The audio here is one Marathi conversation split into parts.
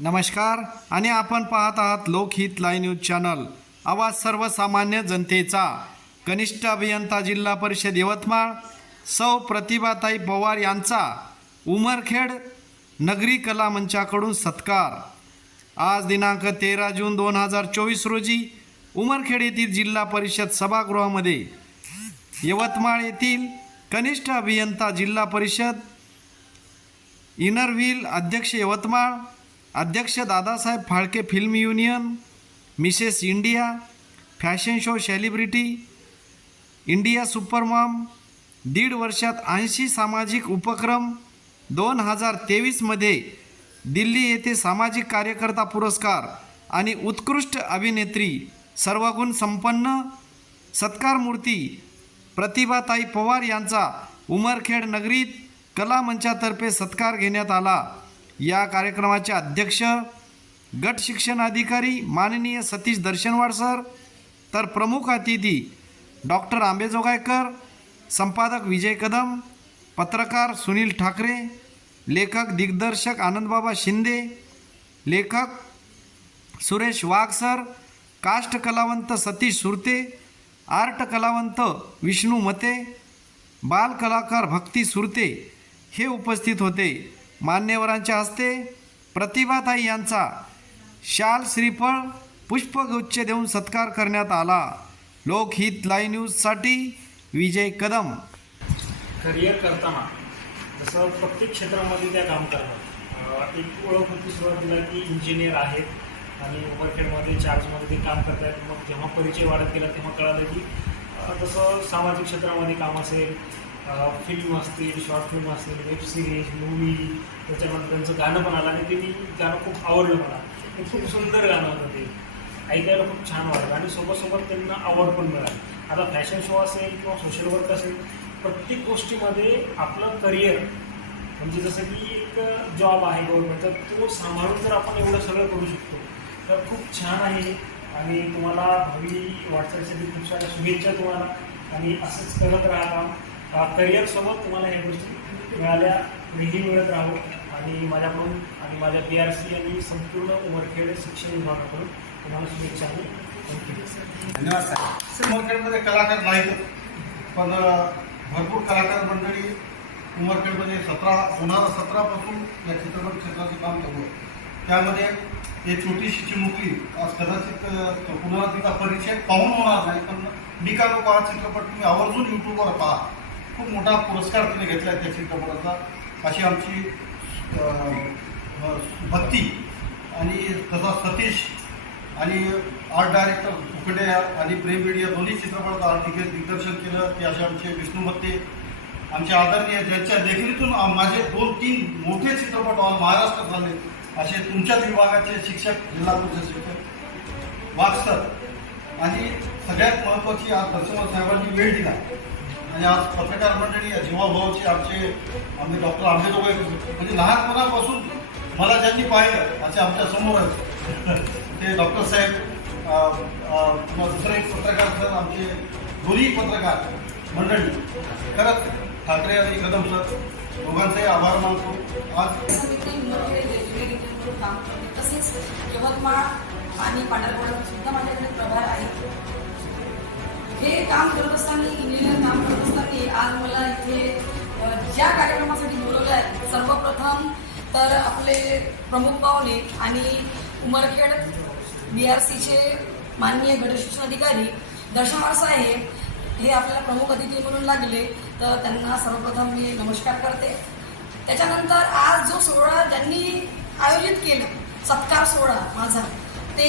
नमस्कार आणि आपण पाहत आहात लोकहित लाईव्ह न्यूज चॅनल, आवाज सर्वसामान्य जनतेचा। कनिष्ठ अभियंता जिल्हा परिषद यवतमाळ सौ प्रतिभाताई पवार यांचा उमरखेड नगरी कला मंचाकडून सत्कार। आज दिनांक 13 जून 2024 रोजी उमरखेड येथील जिल्हा परिषद सभागृहामध्ये यवतमाळ येथील कनिष्ठ अभियंता जिल्हा परिषद इनर व्हील अध्यक्ष यवतमाळ, अध्यक्ष Dadasaheb Phalke film union, Mrs India, fashion show celebrity, India supermom, 1.5 वर्षात 80 सामाजिक उपक्रम, 2023 मध्ये दिल्ली येथे सामाजिक कार्यकर्ता पुरस्कार आणि उत्कृष्ट अभिनेत्री सर्वगुण संपन्न सत्कार मूर्ती प्रतिभाताई पवार यांचा उमरखेड नगरीत कला मंचातर्फे सत्कार घेण्यात आला। या कार्यक्रमाचे अध्यक्ष गट शिक्षण अधिकारी माननीय सतीश दर्शनवाड सर, तर प्रमुख अतिथी डॉक्टर आंबेजोगाईकर, संपादक विजय कदम, पत्रकार सुनील ठाकरे, लेखक दिग्दर्शक आनंदबाबा शिंदे, लेखक सुरेश वाघ सर, काष्ट कलावंत सतीश सुरते, आर्ट कलावंत विष्णू मते, बाल कलाकार भक्ती सुरते हे उपस्थित होते। मान्यवरांच्या हस्ते प्रतिभाताई यांचा शाल श्रीफळ पुष्पगुच्छ देऊन सत्कार करण्यात आला। लोकहित लाईव्ह न्यूजसाठी विजय कदम। करिअर करताना जसं प्रत्येक क्षेत्रामध्ये त्या काम करतात। एक ओळख होती सुरुवातीला की इंजिनियर आहेत आणि उमरखेडमध्ये चार्जमध्ये ते काम करत आहेत। मग जेव्हा परिचय वाढत गेला तेव्हा कळालं की जसं सामाजिक क्षेत्रामध्ये काम असेल, फिल्म असतील, शॉर्ट फिल्म असतील, वेब सिरीज, मूवी, त्याच्यानंतर त्यांचं गाणं पण आलं आणि ते मी गाणं खूप आवडलं मला। ते खूप सुंदर गाणं होतं, ते ऐकायला खूप छान वाटलं आणि सोबत त्यांना आवड पण मिळाली। आता फॅशन शो असेल किंवा सोशल वर्क असेल, प्रत्येक गोष्टीमध्ये आपलं करिअर म्हणजे जसं की एक जॉब आहे गव्हर्नमेंटचा, तो सांभाळून जर आपण एवढं सगळं करू शकतो तर खूप छान आहे। आणि तुम्हाला भावी वाटचालीसाठी खूप साऱ्या शुभेच्छा तुम्हाला, आणि असंच करत राहा। करिअरसोबत तुम्हाला ह्या गोष्टी नेहमी मिळत राहू। आणि माझ्याकडून आणि माझ्या PRC आणि संपूर्ण उमरखेड शिक्षण विभागाकडून तुम्हाला शुभेच्छा आहे। धन्यवाद साहेब। उमरखेडमध्ये कलाकार नाहीत, पण भरपूर कलाकार मंडळी उमरखेडमध्ये 2017 पासून या चित्रपट क्षेत्राचं काम करतो। त्यामध्ये एक छोटीशी चिमुकली, आज कदाचित पुन्हा तिचा परिचय पाहून होणार नाही, पण मी का नको हा चित्रपट तुम्ही आवर्जून यूट्यूबवर पहा। खूप मोठा पुरस्कार तिने घेतला आहे त्या चित्रपटाचा। अशी आमची भक्ती आणि तसा सतीश आणि आर्ट डायरेक्टर उकडे आणि प्रेम बेडी या दोन्ही चित्रपटाचं आर्ट दिग्दर्शन केलं ते असे आमचे विष्णू मत्ते, आमचे आदरणीय, ज्यांच्या लेखणीतून माझे 2-3 मोठे चित्रपट महाराष्ट्रात झाले, असे तुमच्याच विभागाचे शिक्षक, जिल्हा परिषद शिक्षक वाघ सर, आणि सगळ्यात महत्त्वाची आज दर्शनवाड साहेबांनी वेळ दिला। आणि आज पत्रकार मंडळी जीवाभावाचे आमचे डॉक्टर आंबेजोगाईकर, म्हणजे लहानपणापासून मला ज्यांनी पाहिलं असे आमच्या समोर आहेत ते डॉक्टर साहेब, किंवा दुसरे एक पत्रकार सर, आमचे दोन्ही पत्रकार मंडळी, खरंच ठाकरे आणि कदम सर दोघांचाही आभार मानतो। आज तसेच यवतमाळ आणि पांढरकवडा सुद्धा माझ्याकडे प्रभार आहे। हे काम करत असताना, इंजिनियर काम करत असताना आज मला इथे ज्या कार्यक्रमासाठी बोलवलं आहे, सर्वप्रथम तर आपले प्रमुख पाहुणे आणि उमरखेड BRCचे माननीय गट शिक्षण अधिकारी दर्शनवाड साहेब हे आपल्याला प्रमुख अतिथी म्हणून लागले, तर त्यांना सर्वप्रथम मी नमस्कार करते। त्याच्यानंतर आज जो सोहळा ज्यांनी आयोजित केला, सत्कार सोहळा माझा, ते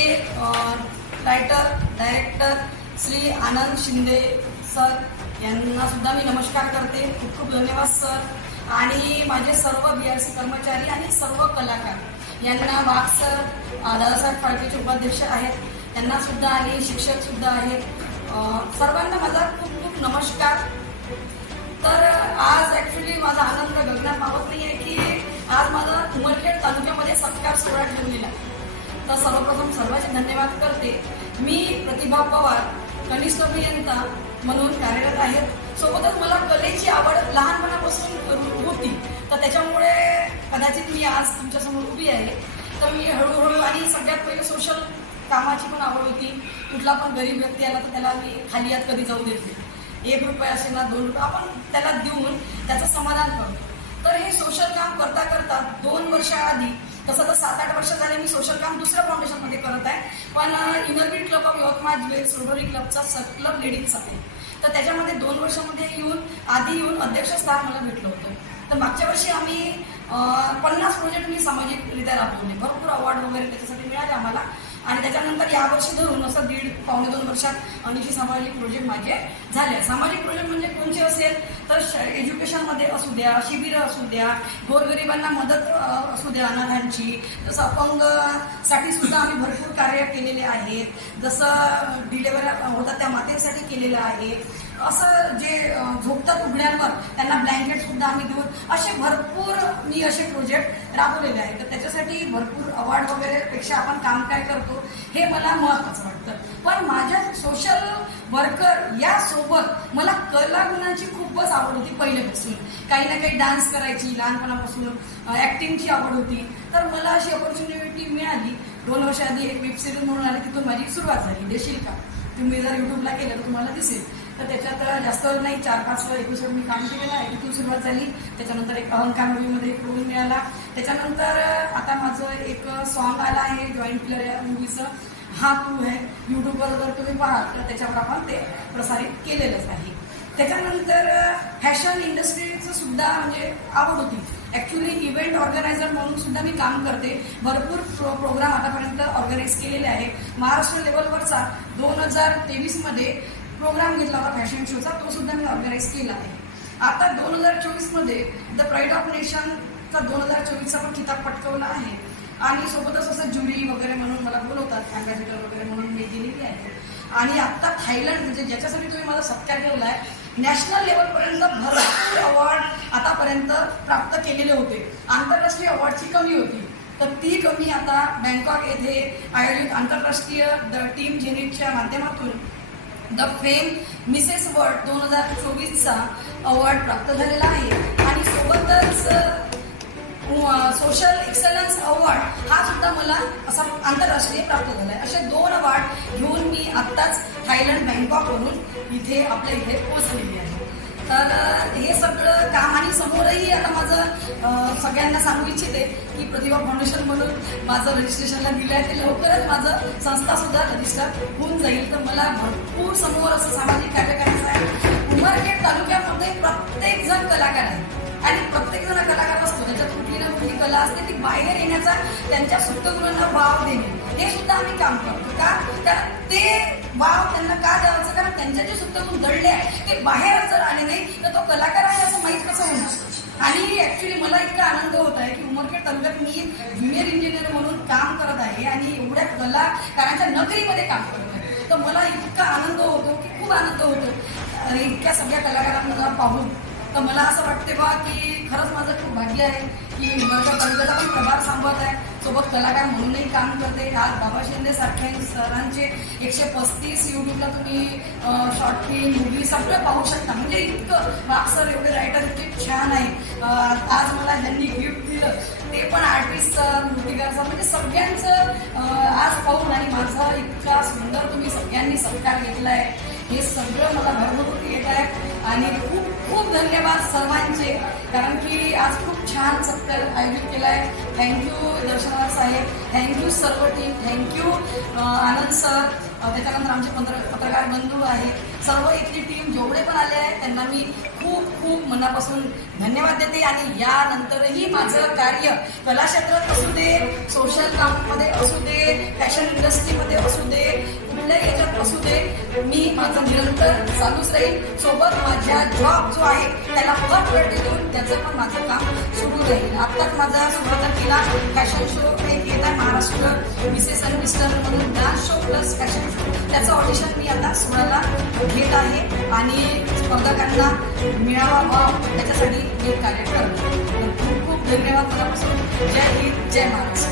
writer director Shri Anand Shinde sir यांना सुद्धा मी नमस्कार करते। खूप खूप धन्यवाद सर। आणि माझे सर्व BRC कर्मचारी आणि सर्व कलाकार यांना वाघ सर, दादासाहेब फाळकेचे उपाध्यक्ष आहेत, त्यांना सुद्धा, आणि शिक्षक सुद्धा आहेत, सर्वांना माझा खूप खूप नमस्कार। तर आज ॲक्च्युली माझा आनंद गगनात मावत नाही आहे की आज माझा उमरखेड तालुक्यामध्ये सत्कार सोहळा ठेवलेला। तर सर्वप्रथम सर्वांचे धन्यवाद करते। मी प्रतिभा पवार कनिष्ठ अभियंता म्हणून कार्यरत आहे। सोबतच मला कलेची आवड लहानपणापासून होती, तर त्याच्यामुळे कदाचित मी आज तुमच्यासमोर उभी आहे। तर मी हळूहळू आणि सगळ्यात पहिले सोशल कामाची पण आवड होती. कुठला पण गरीब व्यक्ती आला तर त्याला मी खाली हात कधी जाऊ देत नाही. 1 रुपया असेल ना 2 रुपये आपण त्याला देऊन त्याचं समाधान करतो. तर हे सोशल काम करता करता 2 वर्षाआधी, तसं तर 7-8 वर्ष झाले मी सोशल काम दुसऱ्या फाउंडेशनमध्ये करत आहे. पण university club of Yavatmal jewels rotary क्लबचा क्लब लेडीजचा आहे. तर त्याच्यामध्ये 2 वर्षामध्ये आधी येऊन अध्यक्षस्थान मला भेटलं होतं. तर मागच्या वर्षी आम्ही 50 प्रोजेक्ट मी सामाजिकरित्या राबवले. भरपूर अवॉर्ड वगैरे त्याच्यासाठी मिळाले आम्हाला. आणि त्याच्यानंतर यावर्षी धरून असं 1.5-2 वर्षात 80 सामाजिक प्रोजेक्ट माझे झाले. सामाजिक प्रोजेक्ट म्हणजे कोणते असेल तर एज्युकेशनमध्ये असू द्या, शिबिरं असू द्या, गोरगरिबांना मदत असू द्या, अनाथांची, जसं अपंगसाठी सुद्धा आम्ही भरपूर कार्य केलेले आहेत. जसं डिलेव्हरी होतात त्या मातेसाठी केलेलं आहे. असं जे झोपतात उघड्यांवर त्यांना ब्लँकेट सुद्धा आम्ही देऊन असे भरपूर मी असे प्रोजेक्ट राबवलेले आहेत. तर त्याच्यासाठी भरपूर अवॉर्ड वगैरे पेक्षा आपण काम काय करतो हे मला महत्त्वाचं वाटतं. पण माझ्या सोशल वर्कर यासोबत मला कलागुणाची खूपच आवड होती पहिल्यापासून. काही ना काही डान्स करायची लहानपणापासून, ॲक्टिंगची आवड होती. तर मला अशी ऑपॉर्च्युनिटी मिळाली. 2 वर्षाआधी एक वेब सिरीज म्हणून आली, तिथून माझी सुरुवात झाली. देशील का, तुम्ही जर यूट्यूबला केलं तर तुम्हाला दिसेल. तर त्याच्यात जास्त नाही 4-5 एपिसोड मी काम केलेलं आहे. तिथून सुरुवात झाली. त्याच्यानंतर एक अहंकार मूवीमध्ये एक रोल मिळाला. त्याच्यानंतर आता माझं एक सॉन्ग आलं आहे जॉईंट किलर या मूवीचं, हा तू आहे. यूट्यूबवर जर तुम्ही पाहाल तर त्याच्यावर आपण ते प्रसारित केलेलंच आहे. त्याच्यानंतर फॅशन इंडस्ट्रीचं सुद्धा म्हणजे आवड होती. ॲक्च्युली इव्हेंट ऑर्गनायझर म्हणून सुद्धा मी काम करते. भरपूर प्रोग्राम आतापर्यंत ऑर्गनाईज केलेले आहे. महाराष्ट्र लेवलवरचा 2023मध्ये प्रोग्राम घेतला होता फॅशन शोचा, तो सुद्धा मी ऑर्गनाईज केला आहे. आता 2024मध्ये द प्राईड ऑफ नेशनचा 2024चा पण किताब पटकवला आहे. आणि सोबतच असं ज्युरी वगैरे म्हणून मला बोलवतात, अँबॅसिडर वगैरे म्हणून मी दिलेली आहे. आणि आत्ता थायलंड म्हणजे ज्याच्यासाठी तुम्ही मला सत्कार ठेवला आहे, नॅशनल लेवलपर्यंत भरपूर अवॉर्ड आतापर्यंत प्राप्त केलेले होते. आंतरराष्ट्रीय अवॉर्डची कमी होती. तर ती कमी आता बँकॉक येथे आयोजित आंतरराष्ट्रीय द टीम जेनिटच्या माध्यमातून द फेम मिसेस वर्ल्ड 2024चा अवॉर्ड प्राप्त झालेला आहे. आणि सोबतच सोशल एक्सलन्स अवॉर्ड हा सुद्धा मला असा आंतरराष्ट्रीय प्राप्त झाला आहे. असे 2 अवॉर्ड घेऊन मी आत्ताच थायलंड बँकॉकवरून इथे आपल्या इथे पोहोचलेली आहे. तर हे सगळं काम आणि समोरही आता माझं सगळ्यांना सांगू इच्छिते की प्रतिभा फाउंडेशन म्हणून माझं रजिस्ट्रेशनला दिलं आहे. ते लवकरच माझं संस्थासुद्धा रजिस्टर होऊन जाईल. तर मला भरपूर समोर असं सामाजिक कार्य करायचं आहे. उमरखेड तालुक्यामध्ये प्रत्येकजण कलाकार आहे आणि प्रत्येकजण कलाकार असतो. त्याच्यात कुठली ना कुठली कला असते, ती बाहेर येण्याचा, त्यांच्या सुप्तगुणांना वाव देणे, हे सुद्धा आम्ही काम करतो. का? कारण ते वाव त्यांना का द्यावायचं? कारण त्यांच्या जे सुप्तगुण दडले आहे ते बाहेर जर आले नाही तर तो कलाकार आहे असं माहीत कसं होणार? आणि ॲक्च्युली मला इतका आनंद होत आहे की उमरखेड तालुक्यात मी ज्युनियर इंजिनियर म्हणून काम करत आहे आणि एवढ्या कलाकारांच्या नगरीमध्ये काम करत आहे. तर मला इतका आनंद होतो की खूप आनंद होतो इतक्या सगळ्या कलाकारांना पाहून. तर मला असं वाटते बा की खरंच माझं खूप भाग्य आहे की उमरखेड तालुक्याचा पण प्रभार सांभाळत आहे, सोबत कलाकार म्हणूनही काम करते. आज बाबा शिंदे सारख्या सरांचे 135 यूट्यूबला तुम्ही शॉर्ट फिल्म मूवी सगळं पाहू शकता. म्हणजे इतकं बापसर एवढे रायटर इतके छान आहे. आज मला ज्यांनी गिफ्ट दिलं ते पण आर्टिस्टचं, मूर्तिकारचं, म्हणजे सगळ्यांचं आज पाहून आणि माझा इतका सुंदर तुम्ही सगळ्यांनी सत्कार घेतला आहे, हे सगळं मला भरभरून येत आहे. आणि खूप खूप धन्यवाद सर्वांचे, कारण की आज खूप छान सत्कार आयोजित केला आहे. थँक्यू दर्शनार साहेब, थँक्यू सर्व टीम, थँक्यू आनंद सर, त्याच्यानंतर आमचे पत्रकार बंधू आहेत, सर्व इथली टीम जेवढे पण आले आहेत त्यांना मी खूप खूप मनापासून धन्यवाद देते. आणि यानंतरही माझं कार्य कला क्षेत्रात असू दे, सोशल काममध्ये असू दे, फॅशन इंडस्ट्रीमध्ये असू दे, कुठल्याही याच्यात असू दे, मी माझं निरंतर चालूच राहील. सोबत माझ्या जॉब जो आहे त्याला पट देऊन त्याचं पण माझं काम सुरू राहील. आत्ताच माझा 16 तारखेला फॅशन शो एक येत आहे, महाराष्ट्र मिसेस आणि मिस्टर म्हणून dance show plus fashion show, त्याचं ऑडिशन मी आता 16ला घेत आहे. आणि स्पर्धकांना मिळावा वाव त्याच्यासाठी हे कार्य करतो. खूप खूप धन्यवाद मनापासून. जय हिंद, जय महाराष्ट्र.